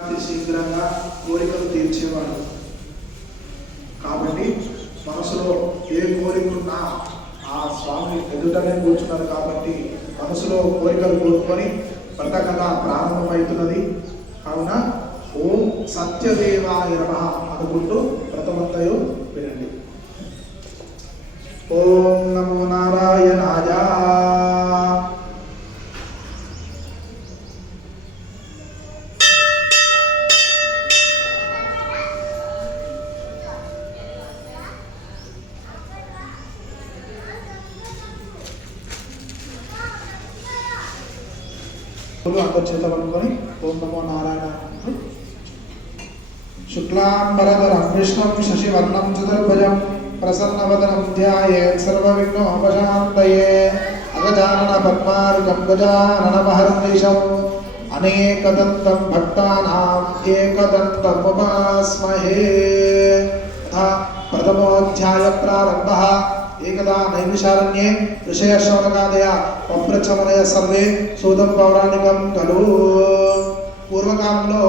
అతి శీఘ్రంగా కోరికలు తీర్చేవాడు. కాబట్టి మనసులో ఏ కోరికలున్నా ఆ స్వామి ఎదుటనే కూర్చున్నారు కాబట్టి మనసులో కోరికలు కోరుకొని వ్రతకథ ప్రారంభమవుతున్నది. కావున ఓం సత్యదేవాయ నమః అనుకుంటూ వ్రతమంతయు వినండి. ఓం నమో నారాయణాయ. అందరు చేత పట్టుకొని ఓం నమో నారాయణ. శుక్లాంబరధరం విష్ణుం శశివర్ణం చతుర్భుజం ప్రసన్నవదనం ధ్యాయేత్ సర్వవిఘ్నోపశాంతయే. అగజానన పద్మార్కం గజాననమహర్నిశం అనేకదంతం భక్తానాం ఏకదంతం ఉపాస్మహే. ప్రథమోధ్యాయ ప్రారంభః. ఏకదా నైమిషారణ్యే ఋషయశ్రవణకాదయ పప్రచమనయ సర్వే సూతం పౌరాణికం ఖలు. పూర్వకాలంలో